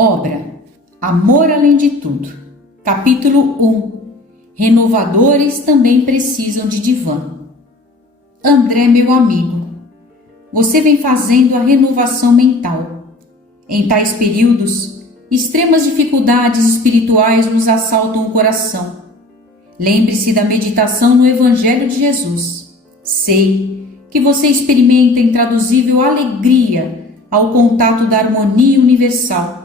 Obra Amor Além de Tudo. Capítulo 1. Renovadores também precisam de divã. André, meu amigo, você vem fazendo a renovação mental. Em tais períodos, extremas dificuldades espirituais nos assaltam o coração. Lembre-se da meditação no Evangelho de Jesus. Sei que você experimenta intraduzível alegria ao contato da harmonia universal,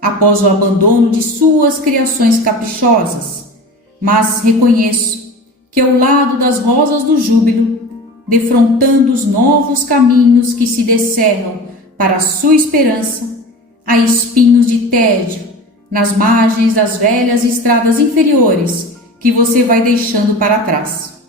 após o abandono de suas criações caprichosas, mas reconheço que ao lado das rosas do júbilo, defrontando os novos caminhos que se descerram para a sua esperança, há espinhos de tédio nas margens das velhas estradas inferiores que você vai deixando para trás.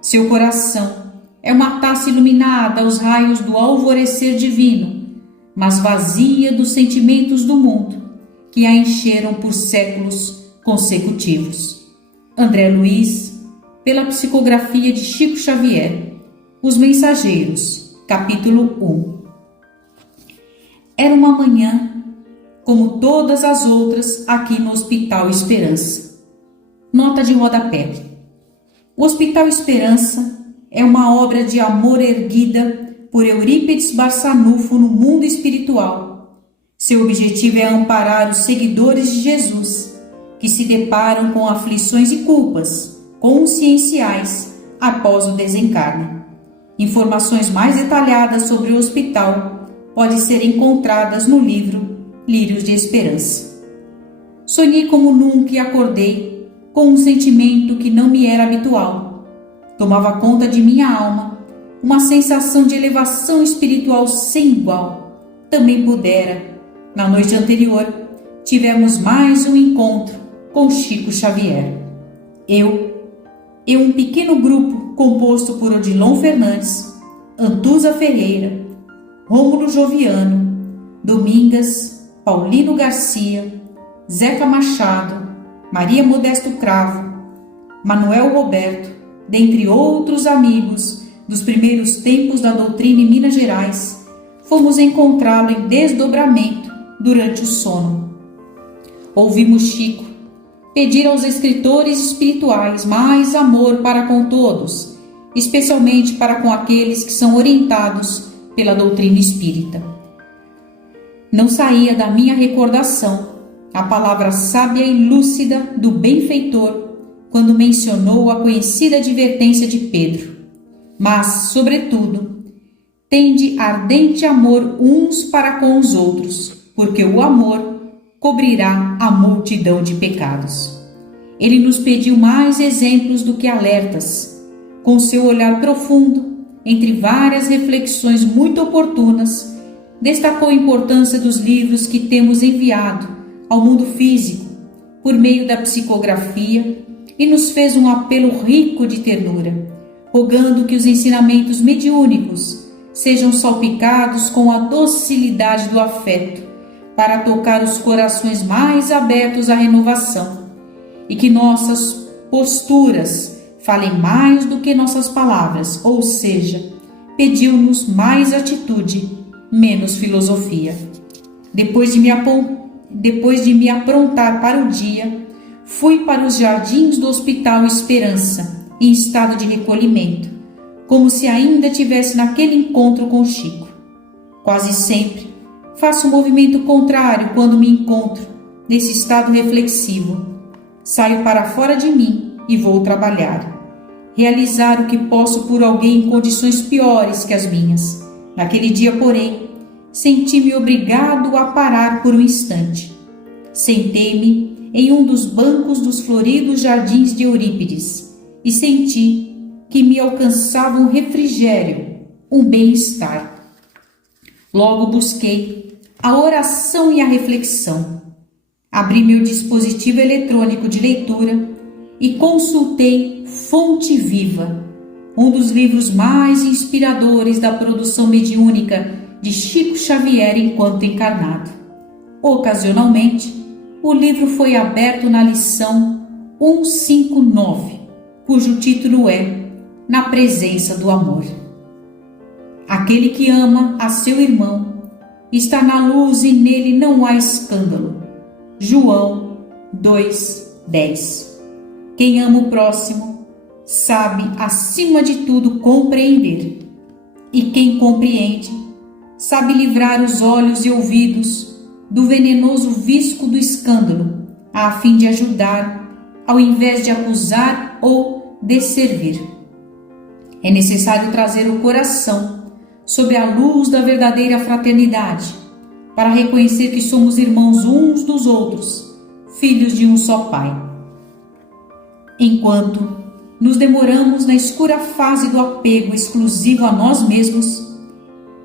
Seu coração é uma taça iluminada aos raios do alvorecer divino, mas vazia dos sentimentos do mundo que a encheram por séculos consecutivos. André Luiz, pela psicografia de Chico Xavier. Os Mensageiros, capítulo 1. Era uma manhã, como todas as outras, aqui no Hospital Esperança. Nota de rodapé. O Hospital Esperança é uma obra de amor erguida por Eurípides Barçanufo no mundo espiritual. Seu objetivo é amparar os seguidores de Jesus, que se deparam com aflições e culpas conscienciais após o desencarne. Informações mais detalhadas sobre o hospital podem ser encontradas no livro Lírios de Esperança. Sonhei como nunca e acordei com um sentimento que não me era habitual. Tomava conta de minha alma uma sensação de elevação espiritual sem igual. Também pudera. Na noite anterior, tivemos mais um encontro com Chico Xavier. Eu e um pequeno grupo composto por Odilon Fernandes, Antusa Ferreira, Rômulo Joviano, Domingas, Paulino Garcia, Zeca Machado, Maria Modesto Cravo, Manuel Roberto, dentre outros amigos dos primeiros tempos da doutrina em Minas Gerais, fomos encontrá-lo em desdobramento durante o sono. Ouvimos Chico pedir aos escritores espirituais mais amor para com todos, especialmente para com aqueles que são orientados pela doutrina espírita. Não saía da minha recordação a palavra sábia e lúcida do benfeitor quando mencionou a conhecida advertência de Pedro. Mas, sobretudo, tende ardente amor uns para com os outros, porque o amor cobrirá a multidão de pecados. Ele nos pediu mais exemplos do que alertas. Com seu olhar profundo, entre várias reflexões muito oportunas, destacou a importância dos livros que temos enviado ao mundo físico por meio da psicografia e nos fez um apelo rico de ternura, rogando que os ensinamentos mediúnicos sejam salpicados com a docilidade do afeto, para tocar os corações mais abertos à renovação, e que nossas posturas falem mais do que nossas palavras, ou seja, pediu-nos mais atitude, menos filosofia. Depois de me aprontar para o dia, fui para os jardins do Hospital Esperança, em estado de recolhimento, como se ainda estivesse naquele encontro com Chico. Quase sempre faço um movimento contrário quando me encontro nesse estado reflexivo. Saio para fora de mim e vou trabalhar. Realizar o que posso por alguém em condições piores que as minhas. Naquele dia, porém, senti-me obrigado a parar por um instante. Sentei-me em um dos bancos dos floridos jardins de Eurípides e senti que me alcançava um refrigério, um bem-estar. Logo busquei a oração e a reflexão. Abri meu dispositivo eletrônico de leitura e consultei Fonte Viva, um dos livros mais inspiradores da produção mediúnica de Chico Xavier enquanto encarnado. Ocasionalmente, o livro foi aberto na lição 159, cujo título é Na Presença do Amor. Aquele que ama a seu irmão está na luz e nele não há escândalo. João 2:10. Quem ama o próximo sabe, acima de tudo, compreender. E quem compreende sabe livrar os olhos e ouvidos do venenoso visco do escândalo, a fim de ajudar, ao invés de acusar ou desservir. É necessário trazer o coração sob a luz da verdadeira fraternidade, para reconhecer que somos irmãos uns dos outros, filhos de um só Pai. Enquanto nos demoramos na escura fase do apego exclusivo a nós mesmos,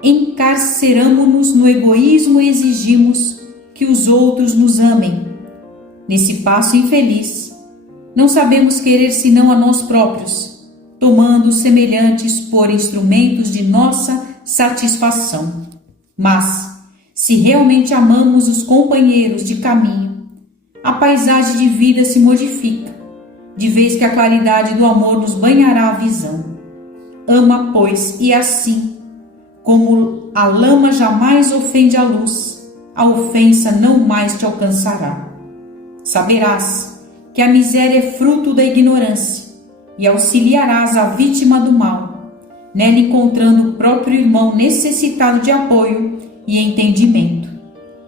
encarceramo-nos no egoísmo e exigimos que os outros nos amem. Nesse passo infeliz, não sabemos querer senão a nós próprios, tomando os semelhantes por instrumentos de nossa satisfação. Mas, se realmente amamos os companheiros de caminho, a paisagem de vida se modifica, de vez que a claridade do amor nos banhará a visão. Ama, pois, e assim, como a lama jamais ofende a luz, a ofensa não mais te alcançará. Saberás que a miséria é fruto da ignorância e auxiliarás a vítima do mal, nela encontrando o próprio irmão necessitado de apoio e entendimento.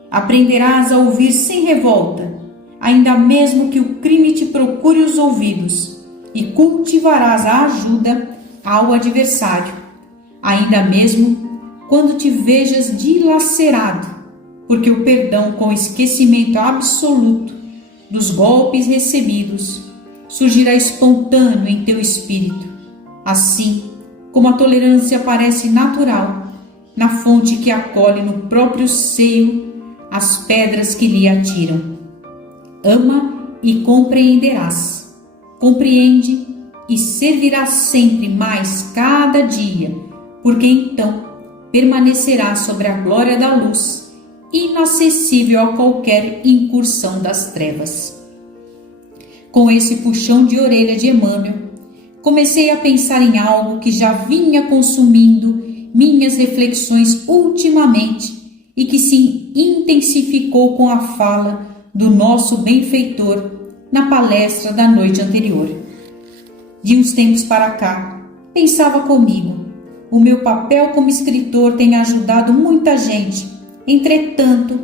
Aprenderás a ouvir sem revolta, ainda mesmo que o crime te procure os ouvidos, e cultivarás a ajuda ao adversário, ainda mesmo quando te vejas dilacerado, porque o perdão com esquecimento absoluto dos golpes recebidos surgirá espontâneo em teu espírito, assim como a tolerância parece natural na fonte que acolhe no próprio seio as pedras que lhe atiram. Ama e compreenderás. Compreende e servirás sempre mais cada dia, porque então permanecerás sobre a glória da luz, inacessível a qualquer incursão das trevas. Com esse puxão de orelha de Emmanuel, comecei a pensar em algo que já vinha consumindo minhas reflexões ultimamente e que se intensificou com a fala do nosso benfeitor na palestra da noite anterior. De uns tempos para cá, pensava comigo, o meu papel como escritor tem ajudado muita gente, entretanto,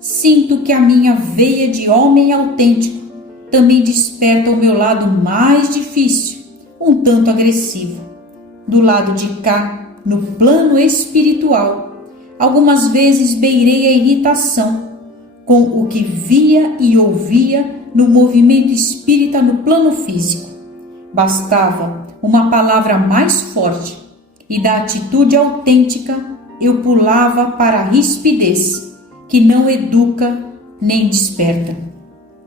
sinto que a minha veia de homem autêntico também desperta o meu lado mais difícil, um tanto agressivo. Do lado de cá, no plano espiritual, algumas vezes beirei a irritação com o que via e ouvia no movimento espírita no plano físico. Bastava uma palavra mais forte e da atitude autêntica eu pulava para a rispidez, que não educa nem desperta.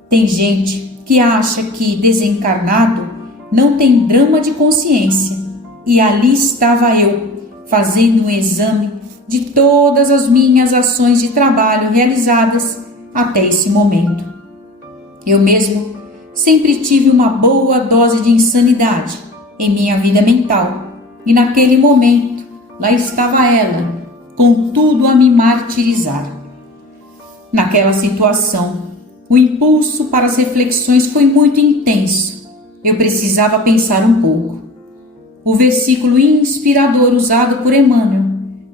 Tem gente que acha que desencarnado não tem drama de consciência, e ali estava eu, fazendo um exame de todas as minhas ações de trabalho realizadas até esse momento. Eu mesmo sempre tive uma boa dose de insanidade em minha vida mental, e naquele momento lá estava ela, com tudo a me martirizar. Naquela situação, o impulso para as reflexões foi muito intenso. Eu precisava pensar um pouco. O versículo inspirador usado por Emmanuel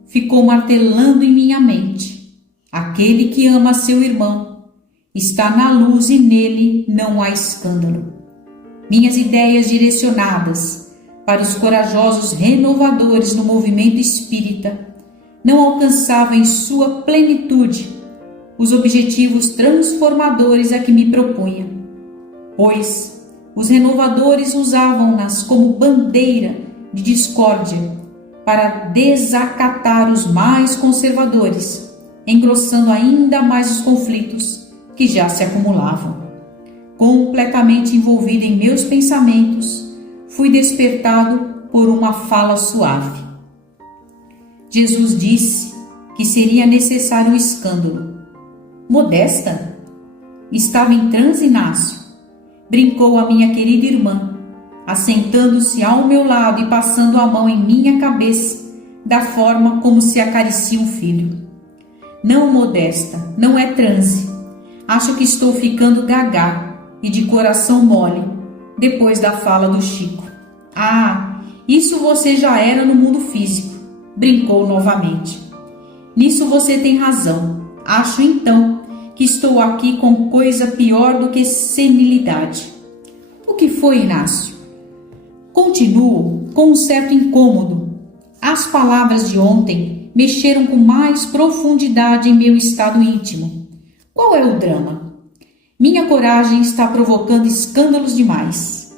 ficou martelando em minha mente. Aquele que ama seu irmão está na luz e nele não há escândalo. Minhas ideias direcionadas para os corajosos renovadores no movimento espírita não alcançavam em sua plenitude os objetivos transformadores a que me propunha, pois os renovadores usavam-nas como bandeira de discórdia para desacatar os mais conservadores, engrossando ainda mais os conflitos que já se acumulavam. Completamente envolvido em meus pensamentos, fui despertado por uma fala suave. Jesus disse que seria necessário um escândalo. Modesta? Estava em transe, Inácio, brincou a minha querida irmã, assentando-se ao meu lado e passando a mão em minha cabeça, da forma como se acaricia um filho. Não, Modesta, não é transe. Acho que estou ficando gagá e de coração mole, depois da fala do Chico. Ah, isso você já era no mundo físico, brincou novamente. Nisso você tem razão. Acho então que estou aqui com coisa pior do que senilidade. O que foi, Inácio? Continuo com um certo incômodo. As palavras de ontem mexeram com mais profundidade em meu estado íntimo. Qual é o drama? Minha coragem está provocando escândalos demais.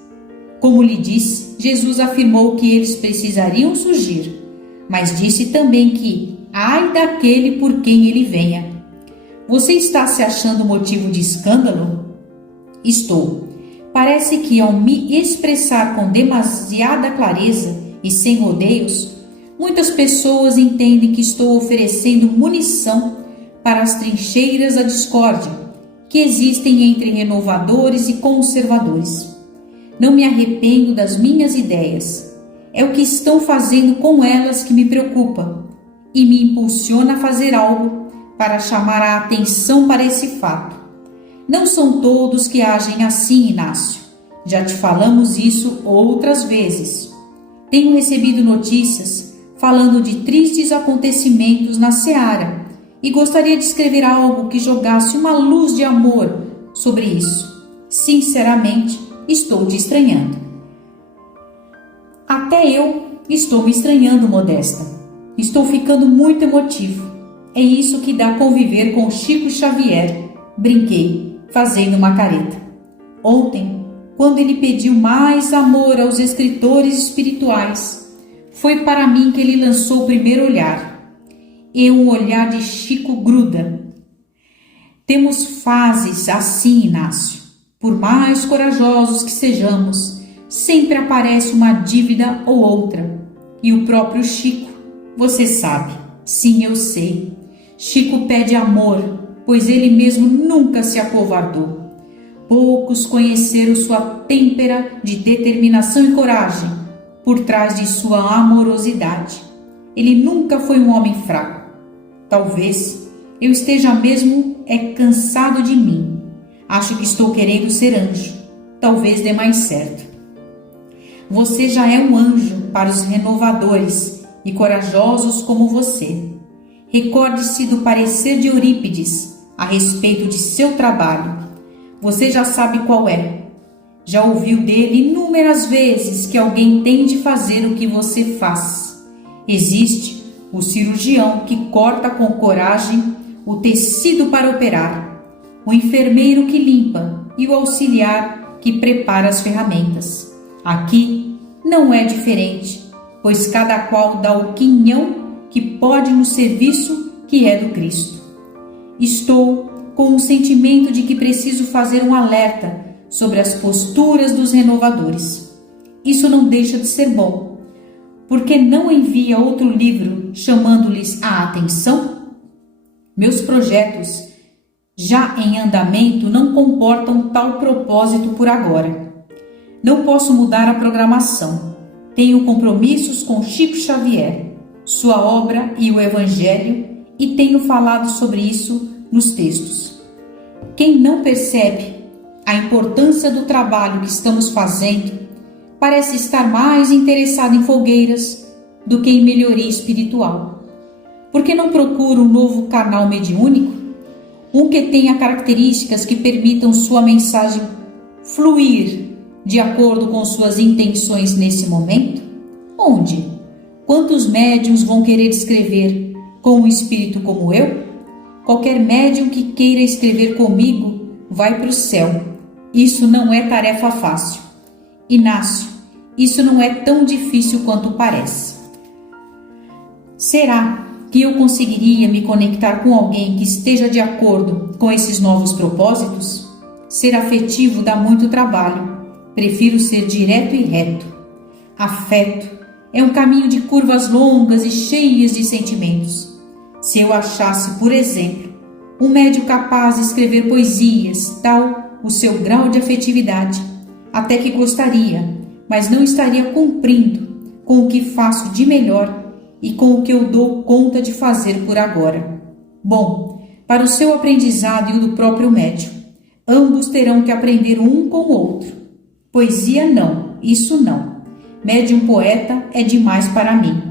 Como lhe disse, Jesus afirmou que eles precisariam surgir, mas disse também que ai daquele por quem ele venha. Você está se achando motivo de escândalo? Estou. Parece que ao me expressar com demasiada clareza e sem rodeios, muitas pessoas entendem que estou oferecendo munição para as trincheiras da discórdia que existem entre renovadores e conservadores. Não me arrependo das minhas ideias. É o que estão fazendo com elas que me preocupa e me impulsiona a fazer algo para chamar a atenção para esse fato. Não são todos que agem assim, Inácio. Já te falamos isso outras vezes. Tenho recebido notícias falando de tristes acontecimentos na seara e gostaria de escrever algo que jogasse uma luz de amor sobre isso. Sinceramente, estou te estranhando. Até eu estou me estranhando, Modesta. Estou ficando muito emotivo. É isso que dá conviver com Chico Xavier, brinquei, fazendo uma careta. Ontem, quando ele pediu mais amor aos escritores espirituais, foi para mim que ele lançou o primeiro olhar. E um olhar de Chico gruda. Temos fases assim, Inácio. Por mais corajosos que sejamos, sempre aparece uma dívida ou outra. E o próprio Chico, você sabe, sim, eu sei. Chico pede amor, pois ele mesmo nunca se acovardou. Poucos conheceram sua têmpera de determinação e coragem por trás de sua amorosidade. Ele nunca foi um homem fraco. Talvez eu esteja mesmo cansado de mim. Acho que estou querendo ser anjo. Talvez dê mais certo. Você já é um anjo para os renovadores e corajosos como você. Recorde-se do parecer de Eurípides a respeito de seu trabalho. Você já sabe qual é. Já ouviu dele inúmeras vezes que alguém tem de fazer o que você faz. Existe o cirurgião que corta com coragem o tecido para operar, o enfermeiro que limpa e o auxiliar que prepara as ferramentas. Aqui não é diferente, pois cada qual dá o quinhão que pode no serviço que é do Cristo. Estou com o sentimento de que preciso fazer um alerta sobre as posturas dos renovadores. Isso não deixa de ser bom. Por que não envia outro livro chamando-lhes a atenção? Meus projetos, já em andamento, não comportam tal propósito por agora. Não posso mudar a programação. Tenho compromissos com Chico Xavier, sua obra e o Evangelho, e tenho falado sobre isso nos textos. Quem não percebe a importância do trabalho que estamos fazendo parece estar mais interessado em fogueiras do que em melhoria espiritual. Por que não procura um novo canal mediúnico? Um que tenha características que permitam sua mensagem fluir de acordo com suas intenções nesse momento? Onde? Quantos médiuns vão querer escrever com um espírito como eu? Qualquer médium que queira escrever comigo vai para o céu. Isso não é tarefa fácil. Inácio, isso não é tão difícil quanto parece. Será que eu conseguiria me conectar com alguém que esteja de acordo com esses novos propósitos? Ser afetivo dá muito trabalho. Prefiro ser direto e reto. Afeto é um caminho de curvas longas e cheias de sentimentos. Se eu achasse, por exemplo, um médium capaz de escrever poesias, tal o seu grau de afetividade, até que gostaria, mas não estaria cumprindo com o que faço de melhor e com o que eu dou conta de fazer por agora. Bom, para o seu aprendizado e o do próprio médium, ambos terão que aprender um com o outro. Poesia não, isso não. Médium poeta é demais para mim.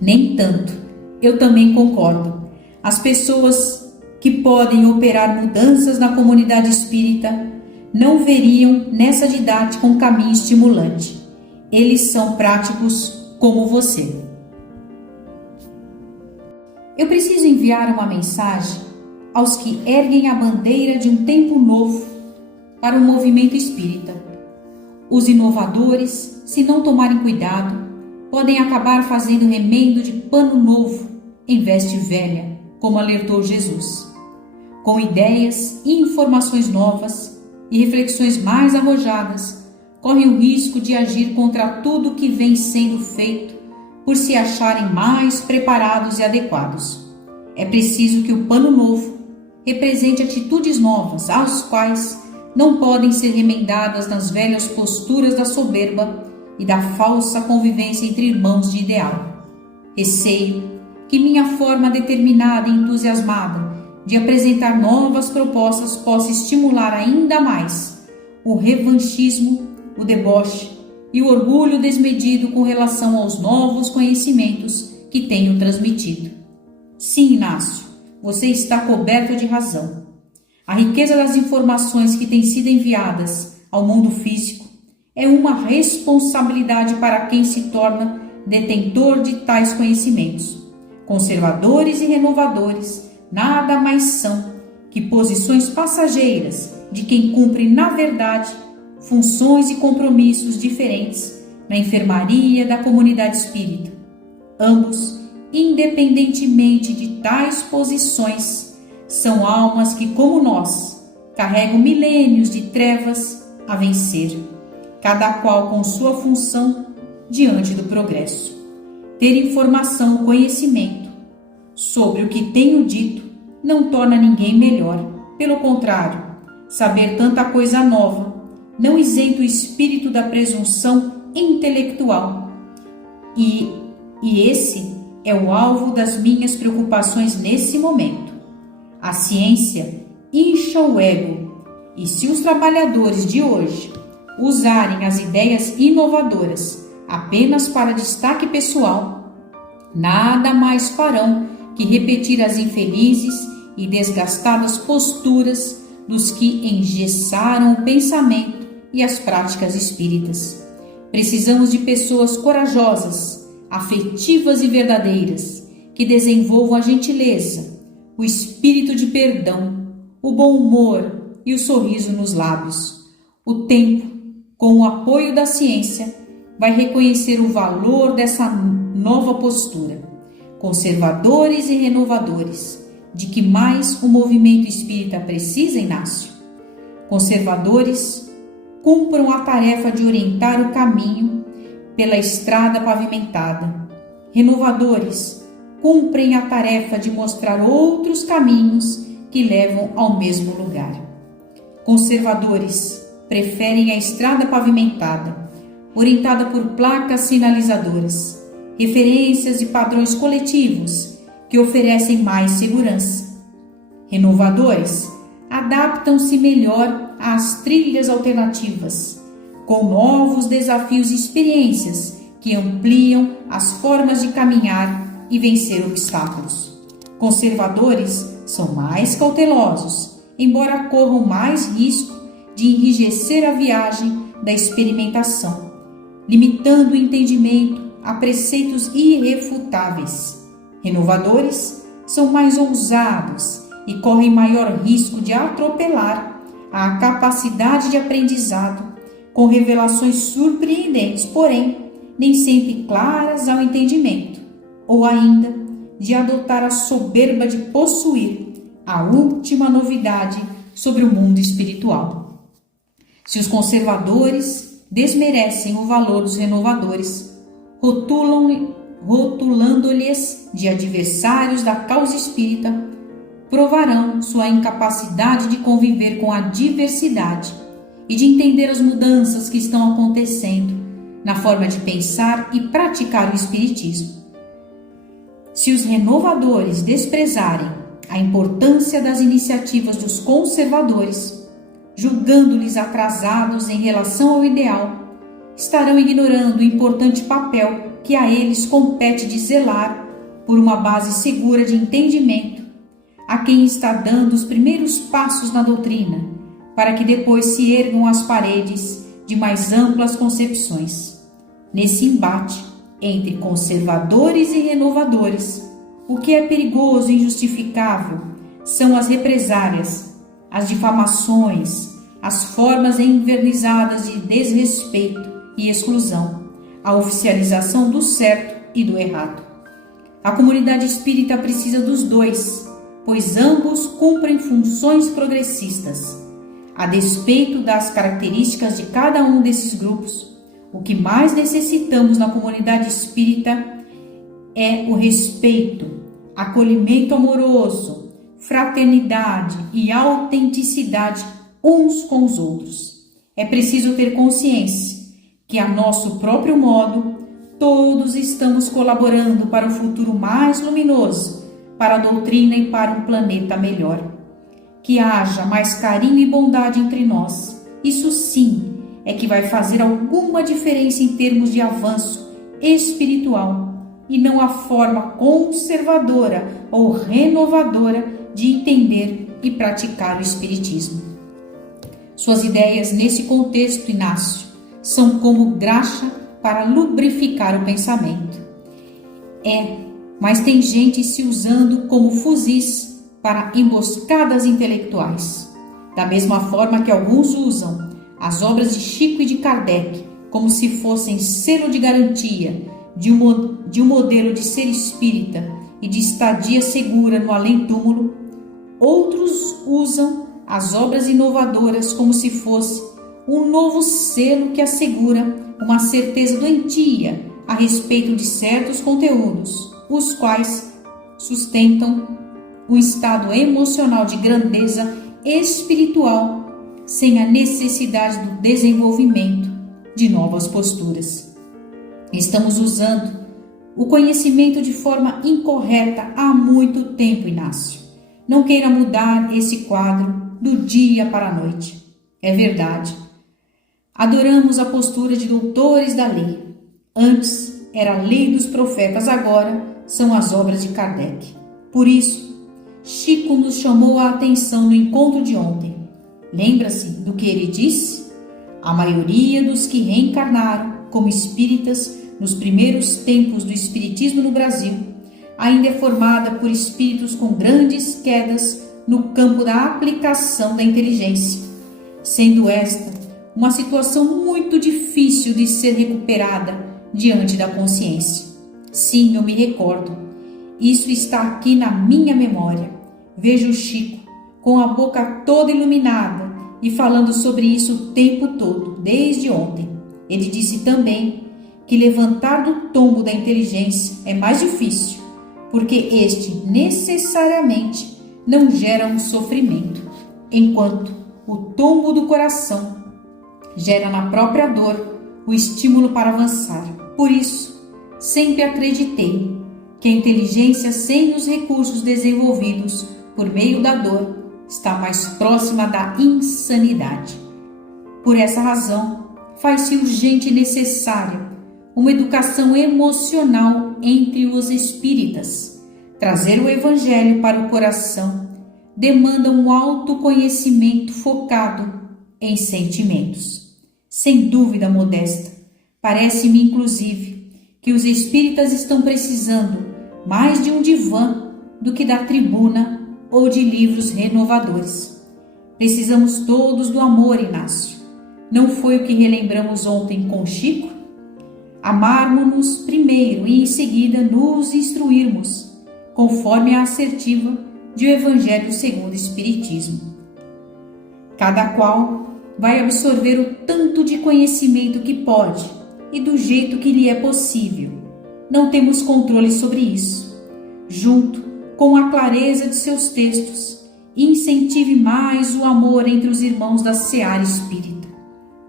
Nem tanto, eu também concordo. As pessoas que podem operar mudanças na comunidade espírita não veriam nessa didática um caminho estimulante. Eles são práticos como você. Eu preciso enviar uma mensagem aos que erguem a bandeira de um tempo novo para o movimento espírita. Os inovadores, se não tomarem cuidado, podem acabar fazendo remendo de pano novo em veste velha, como alertou Jesus. Com ideias e informações novas e reflexões mais arrojadas, correm o risco de agir contra tudo que vem sendo feito por se acharem mais preparados e adequados. É preciso que o pano novo represente atitudes novas, às quais não podem ser remendadas nas velhas posturas da soberba e da falsa convivência entre irmãos de ideal. Receio que minha forma determinada e entusiasmada de apresentar novas propostas possa estimular ainda mais o revanchismo, o deboche e o orgulho desmedido com relação aos novos conhecimentos que tenho transmitido. Sim, Inácio, você está coberto de razão. A riqueza das informações que têm sido enviadas ao mundo físico é uma responsabilidade para quem se torna detentor de tais conhecimentos. Conservadores e renovadores nada mais são que posições passageiras de quem cumpre, na verdade, funções e compromissos diferentes na enfermaria da comunidade espírita. Ambos, independentemente de tais posições, são almas que, como nós, carregam milênios de trevas a vencer, cada qual com sua função diante do progresso. Ter informação, conhecimento sobre o que tenho dito não torna ninguém melhor. Pelo contrário, saber tanta coisa nova não isenta o espírito da presunção intelectual. E esse é o alvo das minhas preocupações nesse momento. A ciência incha o ego, e se os trabalhadores de hoje usarem as ideias inovadoras apenas para destaque pessoal, nada mais farão que repetir as infelizes e desgastadas posturas dos que engessaram o pensamento e as práticas espíritas. Precisamos de pessoas corajosas, afetivas e verdadeiras, que desenvolvam a gentileza, o espírito de perdão, o bom humor e o sorriso nos lábios. O tempo, com o apoio da ciência, vai reconhecer o valor dessa nova postura. Conservadores e renovadores, de que mais o movimento espírita precisa, Inácio? Conservadores, cumpram a tarefa de orientar o caminho pela estrada pavimentada. Renovadores, cumprem a tarefa de mostrar outros caminhos que levam ao mesmo lugar. Conservadores, preferem a estrada pavimentada, orientada por placas sinalizadoras, referências e padrões coletivos que oferecem mais segurança. Renovadores, adaptam-se melhor às trilhas alternativas, com novos desafios e experiências que ampliam as formas de caminhar e vencer obstáculos. Conservadores são mais cautelosos, embora corram mais risco de enrijecer a viagem da experimentação, limitando o entendimento a preceitos irrefutáveis. Renovadores são mais ousados e correm maior risco de atropelar a capacidade de aprendizado com revelações surpreendentes, porém nem sempre claras ao entendimento, ou ainda de adotar a soberba de possuir a última novidade sobre o mundo espiritual. Se os conservadores desmerecem o valor dos renovadores, rotulando-lhes de adversários da causa espírita, provarão sua incapacidade de conviver com a diversidade e de entender as mudanças que estão acontecendo na forma de pensar e praticar o espiritismo. Se os renovadores desprezarem a importância das iniciativas dos conservadores, julgando-lhes atrasados em relação ao ideal, estarão ignorando o importante papel que a eles compete de zelar por uma base segura de entendimento a quem está dando os primeiros passos na doutrina, para que depois se ergam as paredes de mais amplas concepções. Nesse embate entre conservadores e renovadores, o que é perigoso e injustificável são as represálias, as difamações, as formas envernizadas de desrespeito e exclusão, a oficialização do certo e do errado. A comunidade espírita precisa dos dois, pois ambos cumprem funções progressistas. A despeito das características de cada um desses grupos, o que mais necessitamos na comunidade espírita é o respeito, acolhimento amoroso, fraternidade e autenticidade uns com os outros. É preciso ter consciência que, a nosso próprio modo, todos estamos colaborando para um futuro mais luminoso, para a doutrina e para um planeta melhor. Que haja mais carinho e bondade entre nós. Isso sim é que vai fazer alguma diferença em termos de avanço espiritual e não a forma conservadora ou renovadora de entender e praticar o espiritismo. Suas ideias nesse contexto, Inácio, são como graxa para lubrificar o pensamento. Mas tem gente se usando como fuzis para emboscadas intelectuais. Da mesma forma que alguns usam as obras de Chico e de Kardec como se fossem selo de garantia de um modelo de ser espírita e de estadia segura no além-túmulo, outros usam as obras inovadoras como se fosse um novo selo que assegura uma certeza doentia a respeito de certos conteúdos, os quais sustentam um estado emocional de grandeza espiritual sem a necessidade do desenvolvimento de novas posturas. Estamos usando o conhecimento de forma incorreta há muito tempo, Inácio. Não queira mudar esse quadro do dia para a noite. É verdade. Adoramos a postura de doutores da lei. Antes era a lei dos profetas, agora são as obras de Kardec. Por isso, Chico nos chamou a atenção no encontro de ontem. Lembra-se do que ele disse? A maioria dos que reencarnaram como espíritas nos primeiros tempos do espiritismo no Brasil ainda é formada por espíritos com grandes quedas no campo da aplicação da inteligência, sendo esta uma situação muito difícil de ser recuperada diante da consciência. Sim, eu me recordo. Isso está aqui na minha memória. Vejo o Chico com a boca toda iluminada e falando sobre isso o tempo todo, desde ontem. Ele disse também que levantar do tombo da inteligência é mais difícil, porque este necessariamente não gera um sofrimento, enquanto o tombo do coração gera na própria dor o estímulo para avançar. Por isso, sempre acreditei que a inteligência sem os recursos desenvolvidos por meio da dor está mais próxima da insanidade. Por essa razão, faz-se urgente e necessária uma educação emocional entre os espíritas. Trazer o Evangelho para o coração demanda um autoconhecimento focado em sentimentos. Sem dúvida, Modesta, parece-me inclusive que os espíritas estão precisando mais de um divã do que da tribuna ou de livros renovadores. Precisamos todos do amor, Inácio. Não foi o que relembramos ontem com Chico? Amarmos-nos primeiro e em seguida nos instruirmos, conforme a assertiva de O Evangelho segundo o Espiritismo. Cada qual vai absorver o tanto de conhecimento que pode e do jeito que lhe é possível. Não temos controle sobre isso. Junto com a clareza de seus textos, incentive mais o amor entre os irmãos da seara espírita.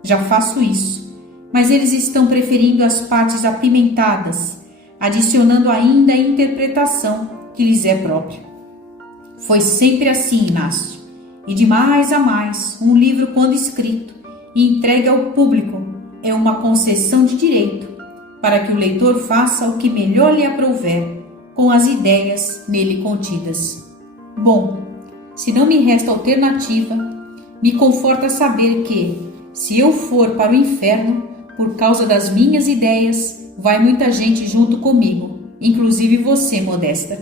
Já faço isso, mas eles estão preferindo as partes apimentadas, adicionando ainda a interpretação que lhes é própria. Foi sempre assim, Inácio. E de mais a mais, um livro, quando escrito e entregue ao público, é uma concessão de direito para que o leitor faça o que melhor lhe aprouver com as ideias nele contidas. Bom, se não me resta alternativa, me conforta saber que, se eu for para o inferno, por causa das minhas ideias, vai muita gente junto comigo, inclusive você, Modesta.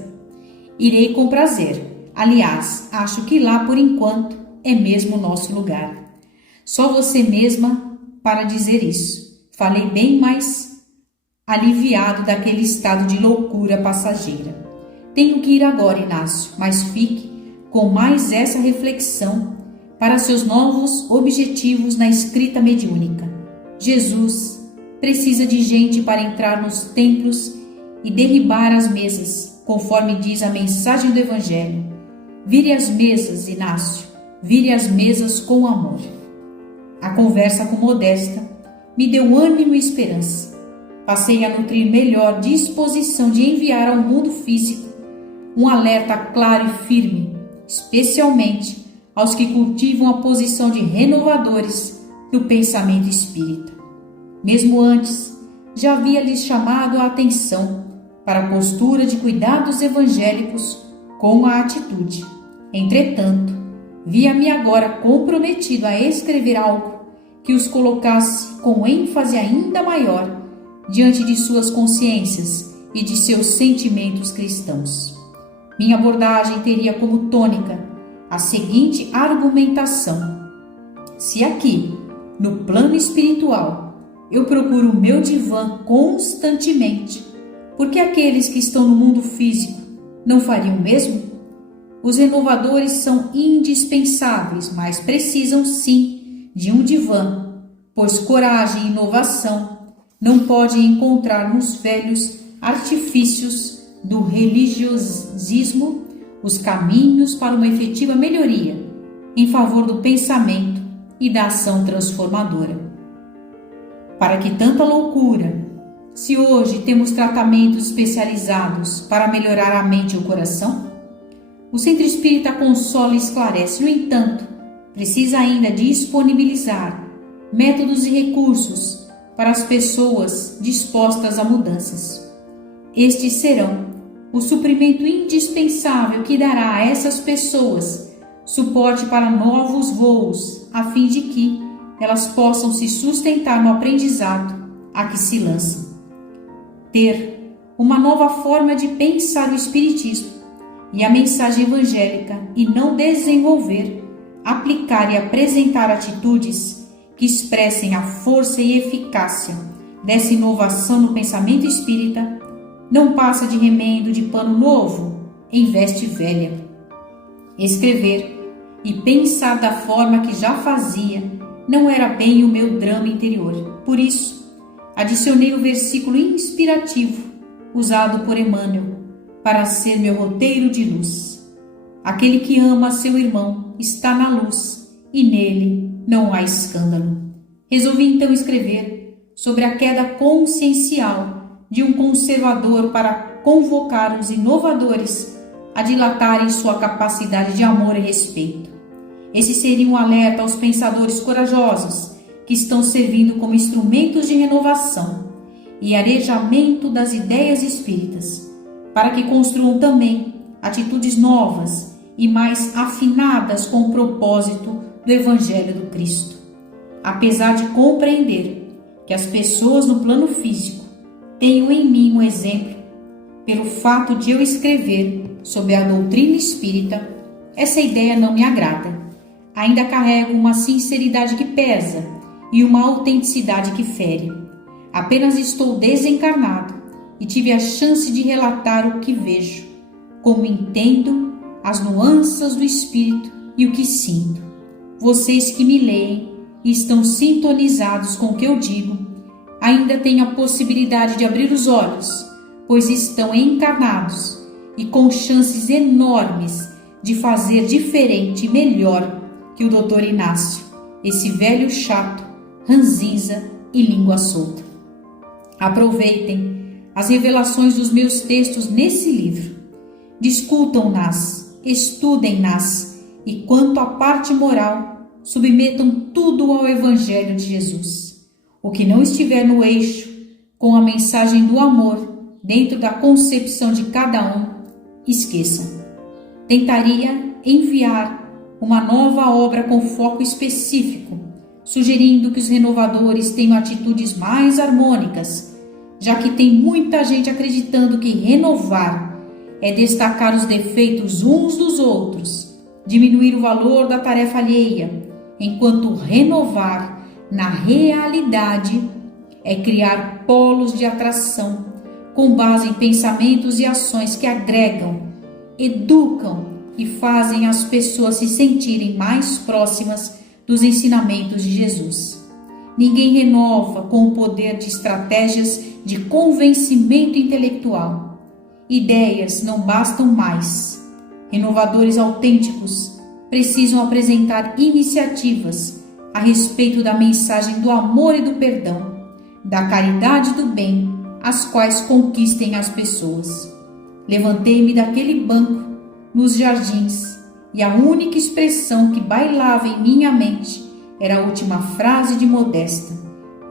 Irei com prazer. Aliás, acho que lá, por enquanto, é mesmo o nosso lugar. Só você mesma para dizer isso. Falei bem mais aliviado daquele estado de loucura passageira. Tenho que ir agora, Inácio, mas fique com mais essa reflexão para seus novos objetivos na escrita mediúnica. Jesus precisa de gente para entrar nos templos e derribar as mesas, conforme diz a mensagem do Evangelho. Vire as mesas, Inácio, vire as mesas com amor. A conversa com Modesta me deu ânimo e esperança. Passei a nutrir melhor disposição de enviar ao mundo físico um alerta claro e firme, especialmente aos que cultivam a posição de renovadores do pensamento espírita. Mesmo antes, já havia lhes chamado a atenção para a postura de cuidados evangélicos com a atitude. Entretanto, via-me agora comprometido a escrever algo que os colocasse com ênfase ainda maior diante de suas consciências e de seus sentimentos cristãos. Minha abordagem teria como tônica a seguinte argumentação: se aqui, no plano espiritual, eu procuro o meu divã constantemente, por que aqueles que estão no mundo físico não fariam o mesmo? Os renovadores são indispensáveis, mas precisam sim de um divã, pois coragem e inovação não podem encontrar nos velhos artifícios do religiosismo os caminhos para uma efetiva melhoria em favor do pensamento e da ação transformadora. Para que tanta loucura, se hoje temos tratamentos especializados para melhorar a mente e o coração? O Centro Espírita consola e esclarece, no entanto, precisa ainda disponibilizar métodos e recursos para as pessoas dispostas a mudanças. Estes serão o suprimento indispensável que dará a essas pessoas suporte para novos voos, a fim de que elas possam se sustentar no aprendizado a que se lançam. Ter uma nova forma de pensar o Espiritismo e a mensagem evangélica e não desenvolver, aplicar e apresentar atitudes que expressem a força e eficácia dessa inovação no pensamento espírita não passa de remendo de pano novo em veste velha. Escrever e pensar da forma que já fazia não era bem o meu drama interior. Por isso, adicionei o versículo inspirativo usado por Emmanuel para ser meu roteiro de luz. Aquele que ama seu irmão está na luz e nele não há escândalo. Resolvi então escrever sobre a queda consciencial de um conservador para convocar os inovadores a dilatarem sua capacidade de amor e respeito. Esse seria um alerta aos pensadores corajosos que estão servindo como instrumentos de renovação e arejamento das ideias espíritas, para que construam também atitudes novas e mais afinadas com o propósito do Evangelho do Cristo. Apesar de compreender que as pessoas no plano físico tenho em mim um exemplo, pelo fato de eu escrever sobre a doutrina espírita, essa ideia não me agrada. Ainda carrego uma sinceridade que pesa e uma autenticidade que fere. Apenas estou desencarnado e tive a chance de relatar o que vejo, como entendo as nuances do espírito e o que sinto. Vocês que me leem e estão sintonizados com o que eu digo, ainda têm a possibilidade de abrir os olhos, pois estão encarnados e com chances enormes de fazer diferente e melhor que o Dr. Inácio, esse velho chato, ranzinza e língua solta. Aproveitem as revelações dos meus textos nesse livro, discutam-nas estudem-nas e, quanto à parte moral, submetam tudo ao Evangelho de Jesus. O que não estiver no eixo com a mensagem do amor dentro da concepção de cada um, esqueçam. Tentaria enviar uma nova obra com foco específico, sugerindo que os renovadores tenham atitudes mais harmônicas, já que tem muita gente acreditando que renovar é destacar os defeitos uns dos outros, diminuir o valor da tarefa alheia, enquanto renovar, na realidade, é criar polos de atração com base em pensamentos e ações que agregam, educam e fazem as pessoas se sentirem mais próximas dos ensinamentos de Jesus. Ninguém renova com o poder de estratégias de convencimento intelectual. Ideias não bastam mais. Renovadores autênticos precisam apresentar iniciativas a respeito da mensagem do amor e do perdão, da caridade e do bem, as quais conquistem as pessoas. Levantei-me daquele banco nos jardins e a única expressão que bailava em minha mente era a última frase de Modesta: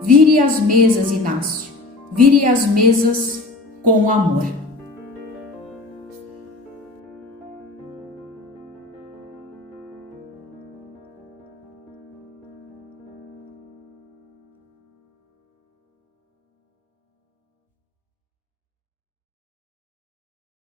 vire às mesas, Inácio, vire às mesas com amor.